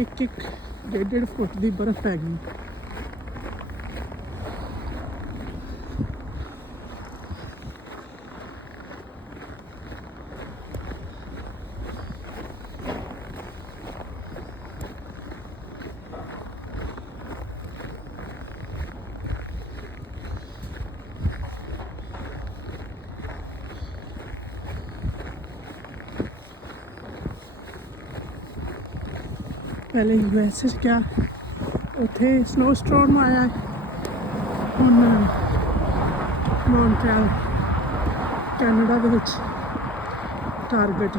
ਇੱਕ 1.5 ਫੁੱਟ ਦੀ ਬਰਫ਼ ਪੈ ਗਈ। ਪਹਿਲੇ US 'ਚ ਗਿਆ, ਉੱਥੇ ਸਨੋ ਸਟੋਰਮ ਆਇਆ। ਹੁਣ ਮੌਂਟਰੀਅਲ ਕੈਨੇਡਾ ਦੇ ਵਿੱਚ ਟਾਰਗੇਟ